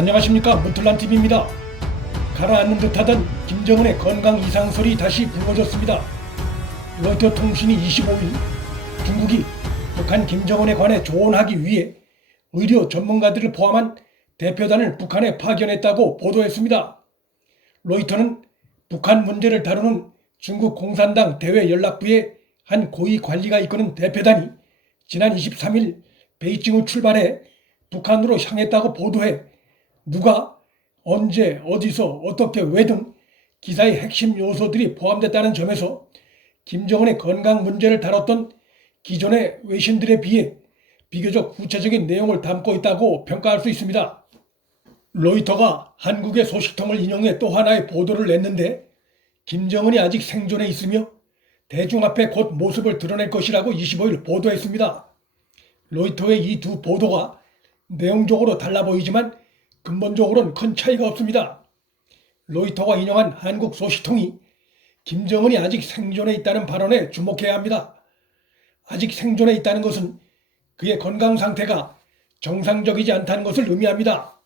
안녕하십니까, 문틀란TV입니다. 가라앉는 듯하던 김정은의 건강 이상설이 다시 불거졌습니다. 로이터 통신이 25일 중국이 북한 김정은에 관해 조언하기 위해 의료 전문가들을 포함한 대표단을 북한에 파견했다고 보도했습니다. 로이터는 북한 문제를 다루는 중국 공산당 대외연락부의 한 고위 관리가 이끄는 대표단이 지난 23일 베이징을 출발해 북한으로 향했다고 보도해 누가 언제 어디서 어떻게 왜 등 기사의 핵심 요소들이 포함됐다는 점에서 김정은의 건강 문제를 다뤘던 기존의 외신들에 비해 비교적 구체적인 내용을 담고 있다고 평가할 수 있습니다. 로이터가 한국의 소식통을 인용해 또 하나의 보도를 냈는데 김정은이 아직 생존해 있으며 대중 앞에 곧 모습을 드러낼 것이라고 25일 보도했습니다. 로이터의 이 두 보도가 내용적으로 달라 보이지만 근본적으로는 큰 차이가 없습니다. 로이터가 인용한 한국 소식통이 김정은이 아직 생존해 있다는 발언에 주목해야 합니다. 아직 생존해 있다는 것은 그의 건강 상태가 정상적이지 않다는 것을 의미합니다.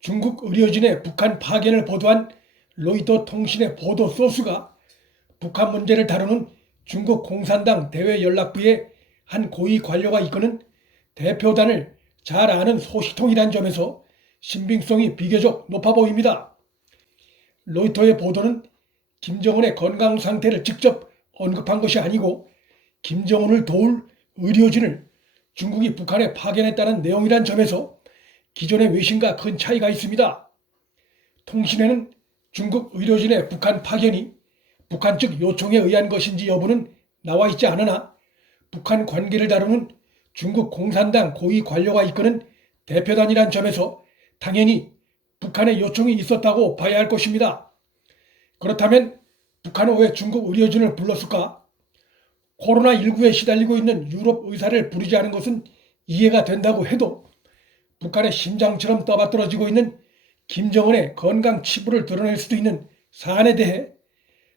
중국 의료진의 북한 파견을 보도한 로이터 통신의 보도 소스가 북한 문제를 다루는 중국 공산당 대외연락부의 한 고위 관료가 이끄는 대표단을 잘 아는 소식통이란 점에서 신빙성이 비교적 높아 보입니다. 로이터의 보도는 김정은의 건강 상태를 직접 언급한 것이 아니고 김정은을 도울 의료진을 중국이 북한에 파견했다는 내용이란 점에서 기존의 외신과 큰 차이가 있습니다. 통신에는 중국 의료진의 북한 파견이 북한 측 요청에 의한 것인지 여부는 나와 있지 않으나 북한 관계를 다루는 중국 공산당 고위 관료가 이끄는 대표단이란 점에서 당연히 북한의 요청이 있었다고 봐야 할 것입니다. 그렇다면 북한은 왜 중국 의료진을 불렀을까? 코로나19에 시달리고 있는 유럽 의사를 부르지 않은 것은 이해가 된다고 해도 북한의 심장처럼 떠받들어지고 있는 김정은의 건강 치부를 드러낼 수도 있는 사안에 대해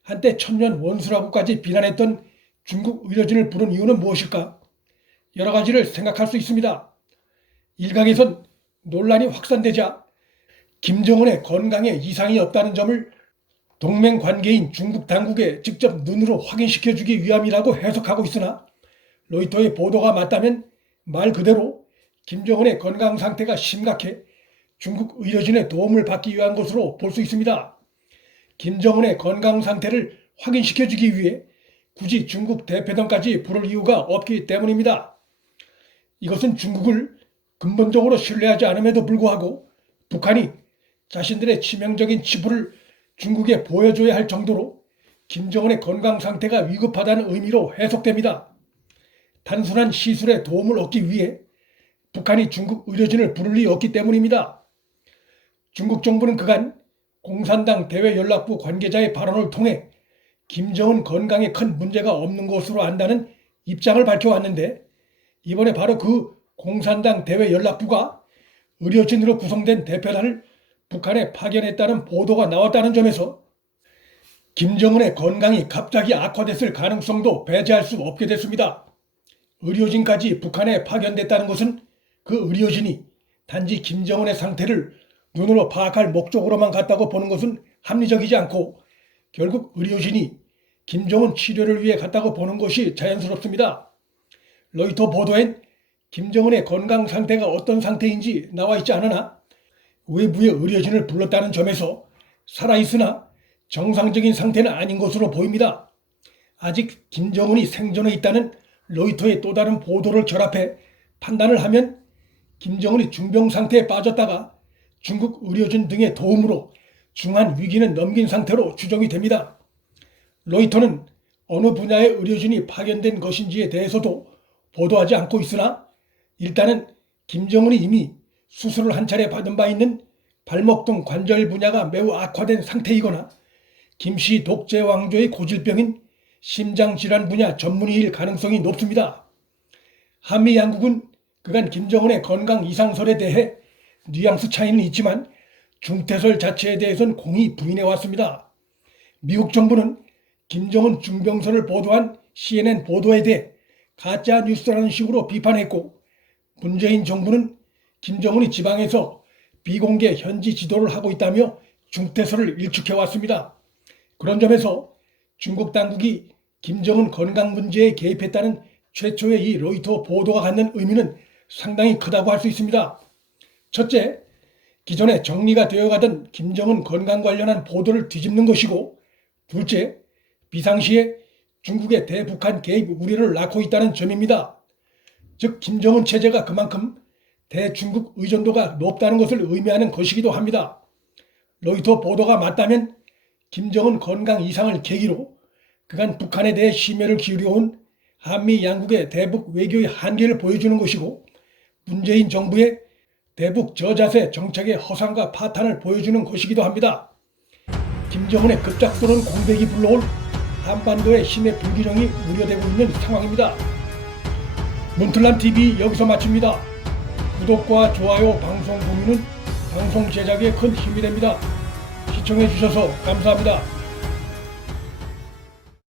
한때 천년 원수라고까지 비난했던 중국 의료진을 부른 이유는 무엇일까? 여러 가지를 생각할 수 있습니다. 일각에선 논란이 확산되자 김정은의 건강에 이상이 없다는 점을 동맹 관계인 중국 당국에 직접 눈으로 확인시켜주기 위함이라고 해석하고 있으나 로이터의 보도가 맞다면 말 그대로 김정은의 건강 상태가 심각해 중국 의료진의 도움을 받기 위한 것으로 볼 수 있습니다. 김정은의 건강 상태를 확인시켜주기 위해 굳이 중국 대표단까지 부를 이유가 없기 때문입니다. 이것은 중국을 근본적으로 신뢰하지 않음에도 불구하고 북한이 자신들의 치명적인 치부를 중국에 보여줘야 할 정도로 김정은의 건강 상태가 위급하다는 의미로 해석됩니다. 단순한 시술에 도움을 얻기 위해 북한이 중국 의료진을 부를 리 없기 때문입니다. 중국 정부는 그간 공산당 대외연락부 관계자의 발언을 통해 김정은 건강에 큰 문제가 없는 것으로 안다는 입장을 밝혀왔는데 이번에 바로 그 공산당 대외연락부가 의료진으로 구성된 대표단을 북한에 파견했다는 보도가 나왔다는 점에서 김정은의 건강이 갑자기 악화됐을 가능성도 배제할 수 없게 됐습니다. 의료진까지 북한에 파견됐다는 것은 그 의료진이 단지 김정은의 상태를 눈으로 파악할 목적으로만 갔다고 보는 것은 합리적이지 않고 결국 의료진이 김정은 치료를 위해 갔다고 보는 것이 자연스럽습니다. 로이터 보도엔 김정은의 건강 상태가 어떤 상태인지 나와 있지 않으나 외부의 의료진을 불렀다는 점에서 살아있으나 정상적인 상태는 아닌 것으로 보입니다. 아직 김정은이 생존해 있다는 로이터의 또 다른 보도를 결합해 판단을 하면 김정은이 중병 상태에 빠졌다가 중국 의료진 등의 도움으로 중한 위기는 넘긴 상태로 추정이 됩니다. 로이터는 어느 분야의 의료진이 파견된 것인지에 대해서도 보도하지 않고 있으나 일단은 김정은이 이미 수술을 한 차례 받은 바 있는 발목 등 관절 분야가 매우 악화된 상태이거나 김씨 독재 왕조의 고질병인 심장질환 분야 전문의일 가능성이 높습니다. 한미 양국은 그간 김정은의 건강 이상설에 대해 뉘앙스 차이는 있지만 중태설 자체에 대해서는 공히 부인해왔습니다. 미국 정부는 김정은 중병설을 보도한 CNN 보도에 대해 가짜 뉴스라는 식으로 비판했고 문재인 정부는 김정은이 지방에서 비공개 현지 지도를 하고 있다며 중태설을 일축해 왔습니다. 그런 점에서 중국 당국이 김정은 건강 문제에 개입했다는 최초의 이 로이터 보도가 갖는 의미는 상당히 크다고 할 수 있습니다. 첫째, 기존에 정리가 되어가던 김정은 건강 관련한 보도를 뒤집는 것이고, 둘째, 비상시에 중국의 대북한 개입 우려를 낳고 있다는 점입니다. 즉 김정은 체제가 그만큼 대중국 의존도가 높다는 것을 의미하는 것이기도 합니다. 로이터 보도가 맞다면 김정은 건강 이상을 계기로 그간 북한에 대해 심혈을 기울여온 한미 양국의 대북 외교의 한계를 보여주는 것이고, 문재인 정부의 대북 저자세 정책의 허상과 파탄을 보여주는 것이기도 합니다. 김정은의 급작스러운 공백이 불러올 한반도의 힘의 불균형이 우려되고 있는 상황입니다. 문틀란TV 여기서 마칩니다. 구독과 좋아요, 방송 공유는 방송 제작에 큰 힘이 됩니다. 시청해 주셔서 감사합니다.